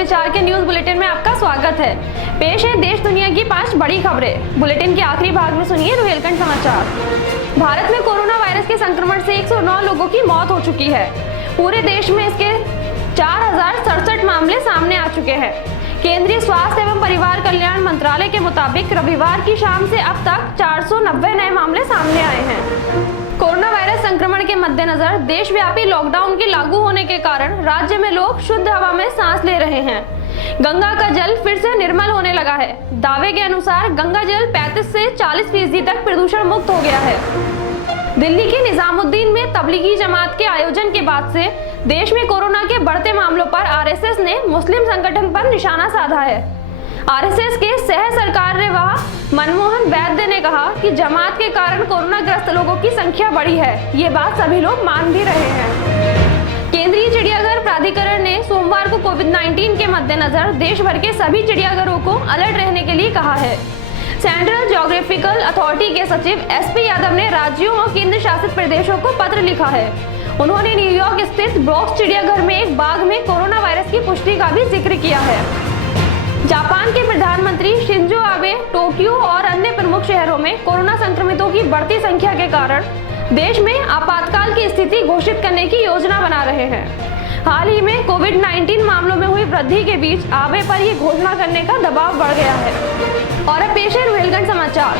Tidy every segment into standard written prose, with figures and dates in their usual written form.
विचार के news bulletin में आपका स्वागत है। पेश है देश दुनिया की 5 बड़ी खबरें। बुलेटिन के आखिरी भाग में सुनिए रुहेलखंड समाचार। भारत में कोरोना वायरस के संक्रमण से 109 लोगों की मौत हो चुकी है। पूरे देश में इसके 4067 मामले सामने आ चुके हैं। केंद्रीय स्वास्थ्य एवं परिवार कल्याण मंत्रालय के मुताबिक रविवार की शाम से अब तक 490 नए मामले सामने आए हैं। कोरोना वायरस संक्रमण के मद्देनजर देशव्यापी लॉकडाउन के लागू होने के कारण राज्य में लोग शुद्ध हवा में सांस ले रहे हैं। गंगा का जल फिर से निर्मल होने लगा है। दावे के अनुसार गंगा जल 35 से 40% तक प्रदूषण मुक्त हो गया है। दिल्ली के निजामुद्दीन में तबलीगी जमात के आयोजन के बाद से देश में कोरोना के बढ़ते मामलों पर आरएसएस ने मुस्लिम संगठन पर निशाना साधा है। आरएसएस के सह सरकार्यवाह मनमोहन वैद्य ने कहा कि जमात के कारण कोरोना ग्रस्त लोगों की संख्या बढ़ी है। ये बात सभी लोग मान भी रहे हैं। केंद्रीय चिड़ियाघर प्राधिकरण ने सोमवार को कोविड-19 के मद्देनजर देश भर के सभी चिड़ियाघरों को अलर्ट रहने के लिए कहा है। सेंट्रल ज्योग्राफिकल अथॉरिटी के सचिव एसपी यादव ने राज्यों और केंद्र शासित प्रदेशों को पत्र लिखा है। उन्होंने न्यूयॉर्क स्थित ब्रोक्स चिड़ियाघर में एक बाघ में कोरोना वायरस की पुष्टि का भी जिक्र किया है। जापान के प्रधानमंत्री शिंजो आबे टोक्यो और अन्य प्रमुख शहरों में कोरोना संक्रमितों की बढ़ती संख्या के कारण देश में आपातकाल की स्थिति घोषित करने की योजना बना रहे हैं। हाल ही में कोविड-19 मामलों में हुई वृद्धि के बीच आबे पर यह घोषणा करने का दबाव बढ़ गया है। और अब पेश है रुहेलखंड समाचार।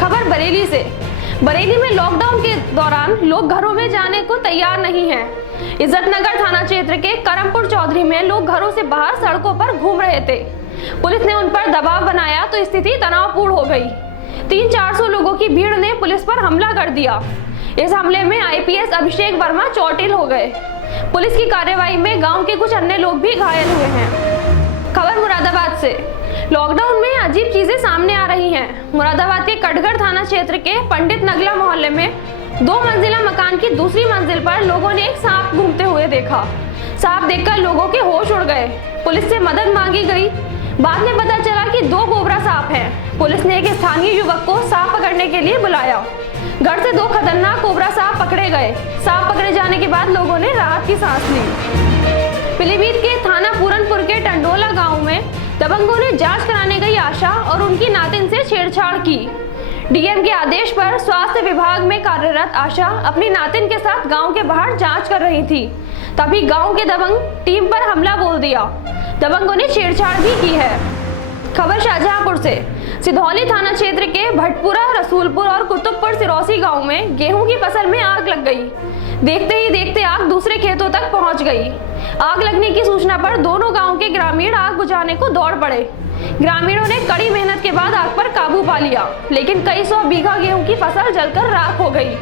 खबर बरेली से। बरेली में लॉकडाउन के दौरान लोग घरों में जाने को तैयार नहीं हैं। इज्जतनगर थाना क्षेत्र के करमपुर चौधरी में लोग घरों से बाहर सड़कों पर घूम रहे थे। पुलिस ने उन पर दबाव बनाया तो स्थिति तनावपूर्ण हो गई। 300-400 लोगों की भीड़ ने पुलिस पर हमला कर दिया। इस हमले में आईपीएस अभिषेक वर्मा चोटिल हो गए। पुलिस की कार्रवाई में गाँव के कुछ अन्य लोग भी घायल हुए हैं। खबर मुरादाबाद से। लॉकडाउन में अजीब चीजें सामने आ रही हैं। मुरादाबाद के कटघर थाना क्षेत्र के पंडित नगला मोहल्ले में 2 मंजिला मकान की दूसरी मंजिल पर लोगों ने एक सांप घूमते हुए देखा। सांप देखकर लोगों के होश उड़ गए। पुलिस से मदद मांगी गई। बाद में पता चला कि 2 कोबरा सांप हैं। पुलिस ने एक स्थानीय युवक को सांप पकड़ने के लिए बुलाया। घर से 2 खतरनाक कोबरा सांप पकड़े गए। सांप पकड़े जाने के बाद लोगों ने राहत की सांस ली। पीलीभीत के थाना पूरनपुर के टंडोला गाँव में दबंगों ने जांच कराने गई आशा और उनकी नातिन से छेड़छाड़ की। डीएम के आदेश पर स्वास्थ्य विभाग में कार्यरत आशा अपनी नातिन के साथ गांव के बाहर जांच कर रही थी। तभी गांव के दबंग टीम पर हमला बोल दिया। दबंगों ने छेड़छाड़ भी की है। खबर शाहजहांपुर से। सिधौली थाना क्षेत्र के भटपुरा, रसूलपुर और कुतुबपुर सिरोसी गाँव में गेहूं की फसल में आग लग गई। देखते ही देखते आग दूसरे खेतों तक पहुंच गई। आग लगने की सूचना पर दोनों गांव के ग्रामीण आग बुझाने को दौड़ पड़े। ग्रामीणों ने कड़ी मेहनत के बाद आग पर काबू पा लिया, लेकिन कई 100 बीघा गेहूं की फसल जलकर राख हो गई।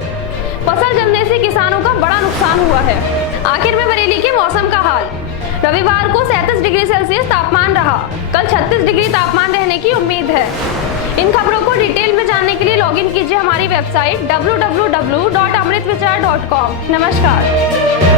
फसल जलने से किसानों का बड़ा नुकसान हुआ है। आखिर में बरेली के मौसम का हाल। रविवार को 37 डिग्री सेल्सियस तापमान रहा। कल 36 डिग्री तापमान रहने की उम्मीद है। इन खबरों को डिटेल में जानने के लिए लॉगिन कीजिए हमारी वेबसाइट www.amritvichar.com। नमस्कार।